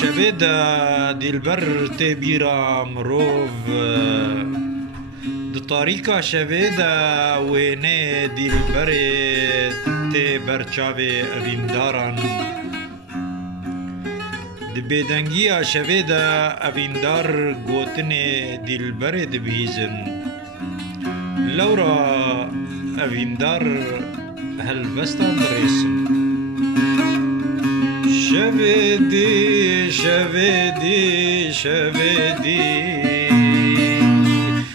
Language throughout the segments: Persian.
شبه دا دلبر تی بیرا مروف د تاریکا شبه دا وینه دلبر تی برچاوه اوینداران د بیدنگیا شبه دا اویندار گوتن دلبر دبیزن لورا اویندار هلبستان درسن شبدی شبدی شبدی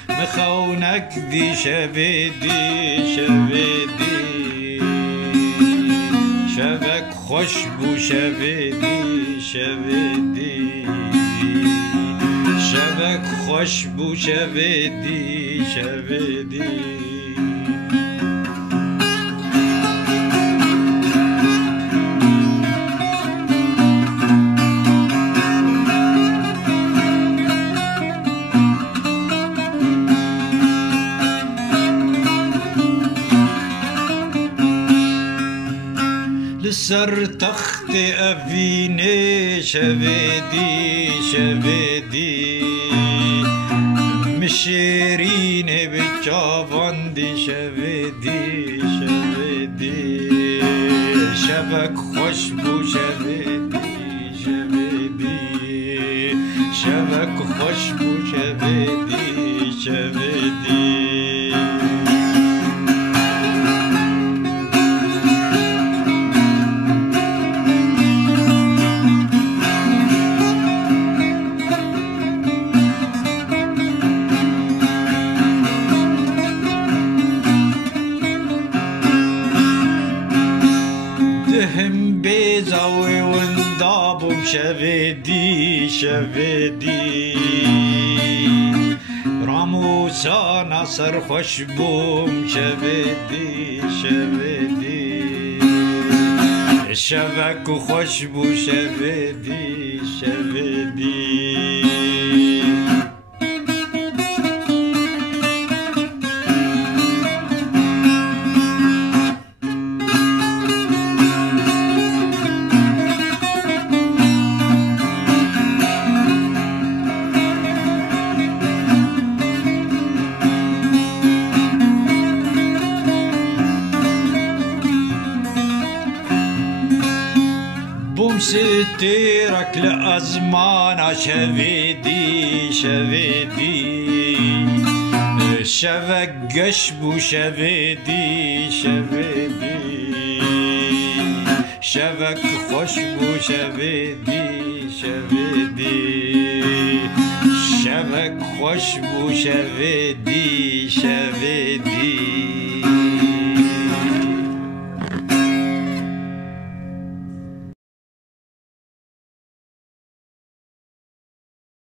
مخونک دی شبدی شبدی شبک خوش بو شبدی شبدی شبک خوش بو شبدی شبدی سر تخت اوینه شویدی شویدی مشیرین بچاواندی شویدی شویدی شبک خوش بو شویدی شویدی شبک خوش بو شویدی شویدی هم بیزاوی وندابم شویدی شویدی راموسانا سرخوش بوم شویدی شویدی شبک خوش بو شویدی شویدی ستيرك لأزمان شويدي شويدي شبك قشبو شويدي شويدي شبك خشبو شويدي شويدي شبك خشبو شويدي شويدي